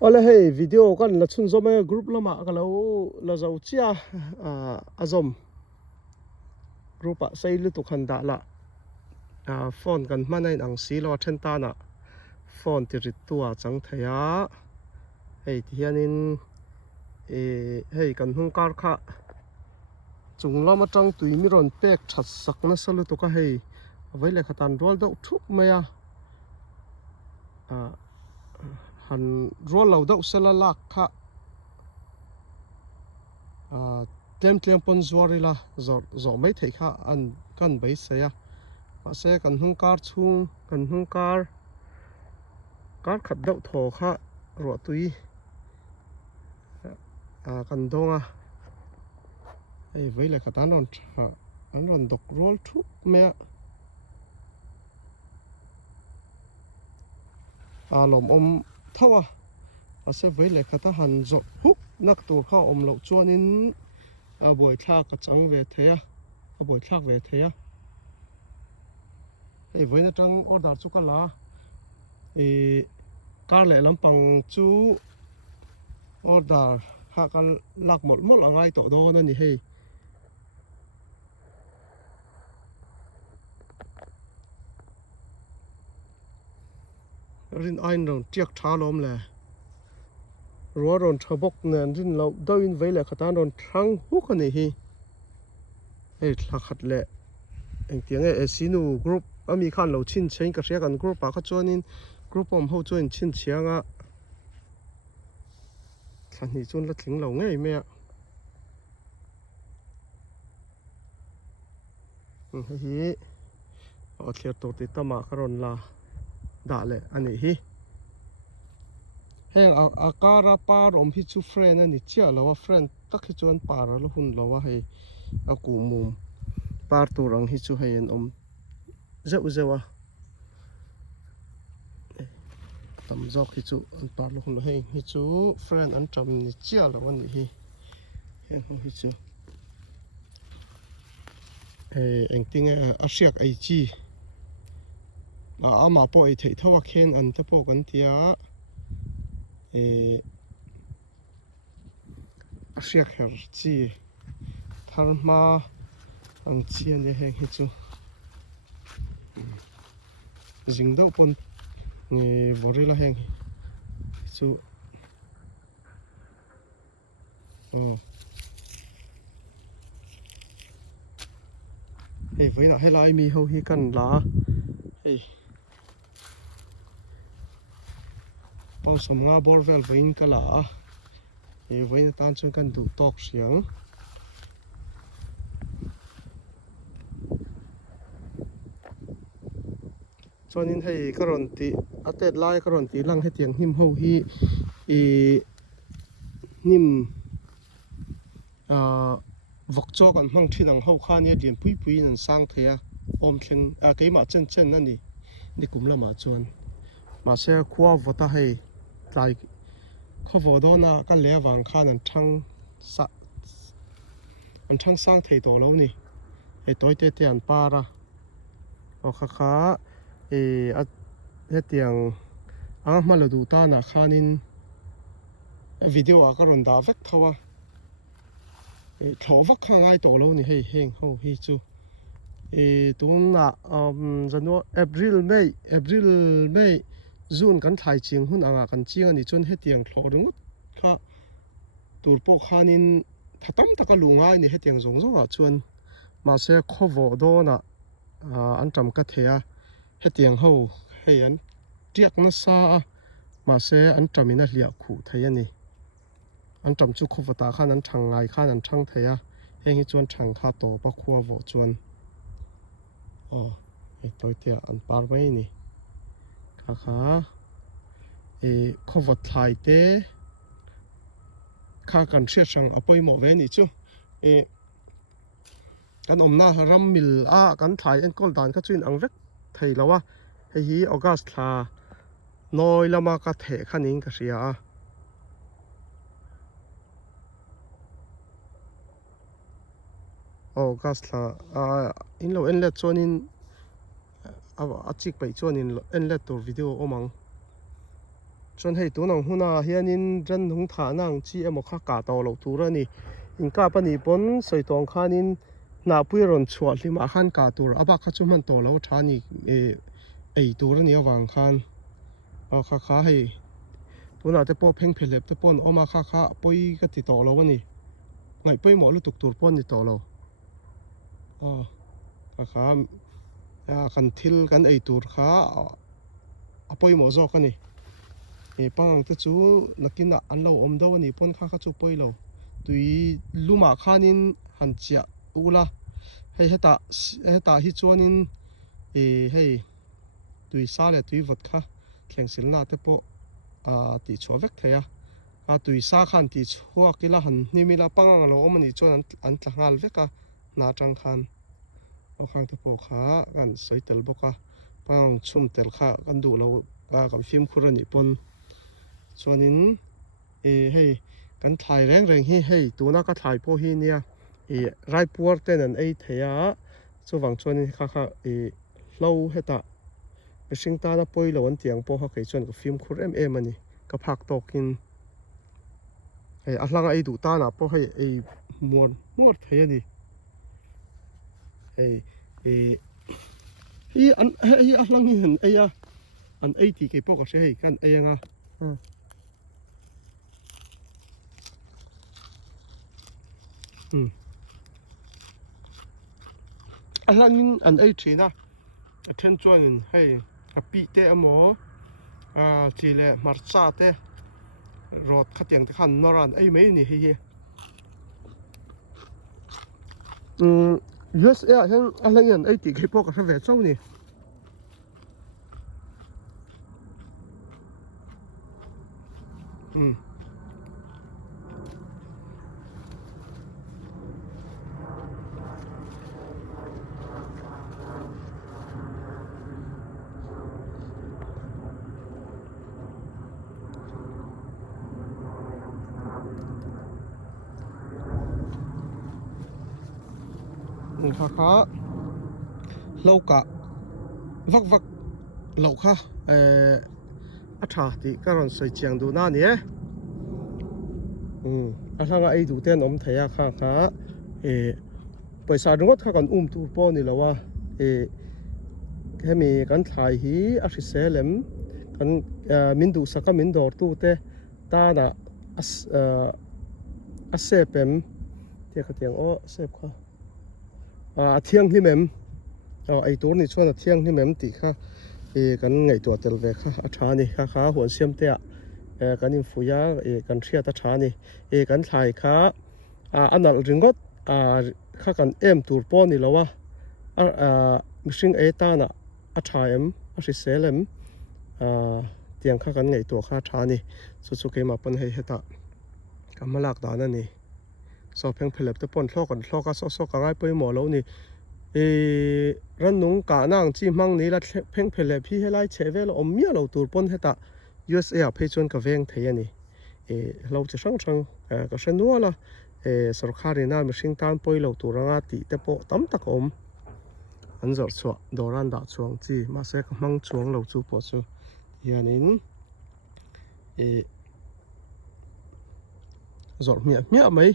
Ola hey video kan la chun zoma group lama kalau la zau chia azom group a sai lu tu khan da la phone kan manai ang si lo then ta na phone ti rit tua chang thaya hey hianin hey kan hung kar kha chung lama tang tui mi ron pek that sak na salu to ka hey vai le khatan rol do thup maya han rol lo do sala lak kha tlem pon zuari la zo mai thei kha an kan bai se ya ma se kan hung kar chung kan hung kar khat deuh thaw kha ro tui kan donga ei vai le khatan ron tha an ron dok rol thu me lom om thawa ase vai le khata han zo huk nak tur kha om lo chuanin boi thak ka chang ve theya boi thak ve theya ei vai na tang order chu ka la kar le lampang chu order ha kal lak mol mol angai to do na ni hei rin ain ron tiak tha lom le ruwa ron thabok nen rin lo doin vai le khatan ron thang huk ani hi ei thla khat le eng tiang e sinu group ami khan lo chin chen ka hria kan group pa kha chuanin group om ho chuan chin chianga thani chun la thling lo ngei me hi thlir tur ti tama karon la da le ani hi heng akara par om hi chu friend ani chia lawa friend tak hi chuan par lo hun lawa hei aku mum par turang hi chu hei en om zeu zewa tam zok hi chu an par lo hun lo hei hi chu friend an tam ni chia lawa ni hi heng hi chu engting a hriak ei chi ama po ei thei thawa khen an te po kan tia a hriak her chi tharma ang chian le heng hi chu jing do pon nge vorila heng chu hei với na helai mi ho hi kan la hei pau som nga borvel vein kala hei với na tan chu kan du tok siang chuanin hei karon ti atet lai karon ti lang he tiang hnim ho hi hnim vok chok an hmang thin ang ho kha ni lian pui pui nan sang theya om thleng keima chen chen ani ni kumla ma chuan ma se khuwa vota hei tlai khawo do na ka le wang khan an thang sang thei to lo ni e toite te an para o kha he tiang mal du ta na khanin video a karon da vek thawa thawak khangai to lo ni hei heng ho hi chu tuna January April May June kan thai ching hun anga kan chiang ani chun he tiang thlo ringut kha turpo khanin thatam taka lungai ni he tiang zong zong a chuan ma se khowo do na an tam ka thea he tiang ho hei an tiak na sa ma se an tamina hlia khu thei ani an tam chu khowata khan an thang ngai khan an thang theya heng hi chuan thang kha to pa khuwa vo chuan ei toite an par mai ni kha khowat thlai te kha kan hria sang apoi mo ve ni chu kan omna ram mil kan thlai en kol dan kha chuin ang vek thei lawa hei hi August thla noi lama ka the khanin ka hria August thla in lo en let chuanin a chik pai chuanin en let tur video omang chuan hei tunang huna hianin ran nung tha nang chi emaw kha ka to lo tur ani in ka pani pon soitawng khanin na pui ron chhuah hlim a khan ka tur aba kha chu man to lo tha ni ei tur ani awang khan kha kha hei tuna te po pheng phelep te pon oma kha kha poi ka ti to lo ani ngai poi mo lu tuk tur pon ni to lo kha kha kan thil kan ei tur kha apoi mo zo ka ni pang te chu nakina an lo om do ani pon kha kha chu poi lo tui luma khanin han chia ula hei heta hi chuanin hei tui sa le tui vot kha thlengsil na te po ti chhuwa vek theya tui sa khan ti chhuwa kila han nimila pangang lo om ani chuan an tlangal veka na tang khan khang te po kha kan soitel boka pang chum tel kha kan du lo kan film khurani pon chuanin hei kan thlai reng hi hei tuna ka thlai po hi nia raipur ten an ei theya chuwang chuanin kha kha hlo heta mihring ta na poi lo an tiang po ha kei chuan ka film khur em ani ka phak tokin hei a hlang ei du ta na po hei muar thei ani hei hi a hlang hi han eia an ei ti ke po ka se hei kan eianga a hlangin an ei thina a then chuanin hei a pi te amo chile marcha te rot khatiang te khan noran ei mai ni hi USA hian a hlangin ei ti ke po ka ve chau ni kha kha lâu cả vak lâu kha a tha ti karon soi chiang du na ni a thanga ei du ten om theya kha kha paisa ringot kha kan tu po ni lawa hemi kan thlai hi a hri selem kan min du saka min dor tu te ta na a sepem te kha tiang o sep kha thiang hi mem ai tur ni chuan thiang hi mem ti kha kan ngai tu tel ve kha a tha ni kha kha hon siam te kan in fuya kan thria ta tha ni kan thlai kha anal ringot kha kan em tur po ni lawa mihring ta na a tha em a hri selem tiang kha kan ngai tu kha tha ni chu ke ma pon hei heta kamalak da na ni so pheng phelep te pon thlok a so ka ngai poi mo lo ni ran nung ka nang chi mang ni la pheng phelep hi helai chevel om mia lo tur pon heta USA a phei chon ka veng thei ani lo chi sang ka hrenua la sarkari na mihring tan poi lo turanga ti te po tam tak om an zor chua doran da chuang chi ma se ka mang chuang lo chu po chu hianin zor mia mai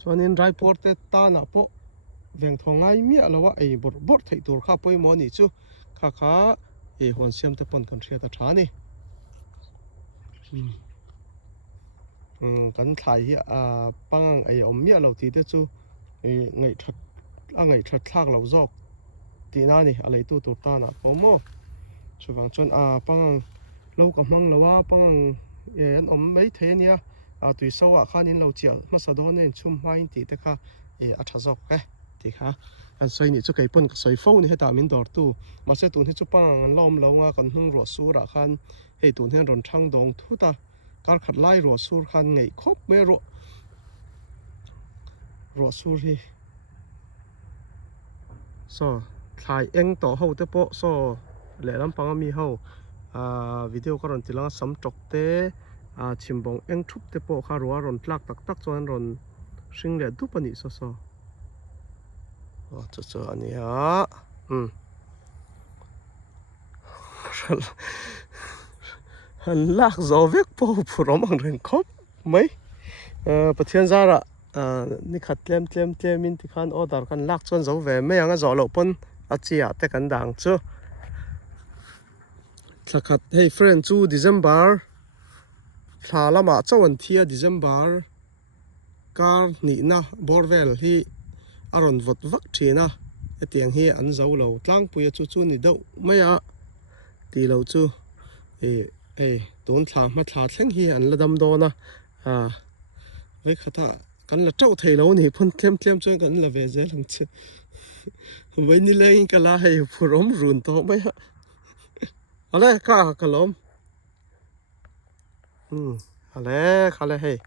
chuanin raipur te ta na po veng thongai mia lawa bor thei tur kha poi mo ni chu kha kha hon siam te pon kan thria ta tha ni kan thlai hi pangang om mia lo ti te chu ngai that thlak lo zok ti na ni a lei tu tur ta na po mo chuwang chuan pangang lo ka mang lawa pangang an om mai the nia tui sawa khanin lo chial masadon nen chum mai ti te kha a tha zok ti kha an soi ni chu kai pon ka soi fo ni heta min dor tu ma se tun he chu pang an lom lo nga kan hung ro sura khan hei tun hen ron thang dong thu ta kar khat lai ro sur khan ngei khop me ro sur hi so thlai eng to ho te po so le lam pang mi ho video ka ron tilanga sam tok te chimbong eng thup te po kha ro ron tlak tak chuan ron hring le du pani so chu ania lak zo vek po phurom ang reng khop mai pathian zara ni khat tlem in ti khan order kan lak chon zo ve me anga zo lo pon achia te kan dang chu thakhat hey friend chu December thla lama chawan thia December kar ni na borvel hi aron vot vak thina etiang hi an zo lo tlang puya chu chu ni deuh maya ti lo chu tun thla ma thla thleng hi an ladam do na với khata kan la trâu thầy lâu ni phun thêm cho kan la về dễ lắm chứ với ni lên cái la hay phurom run to mấy á ale ka kalom ale khale hey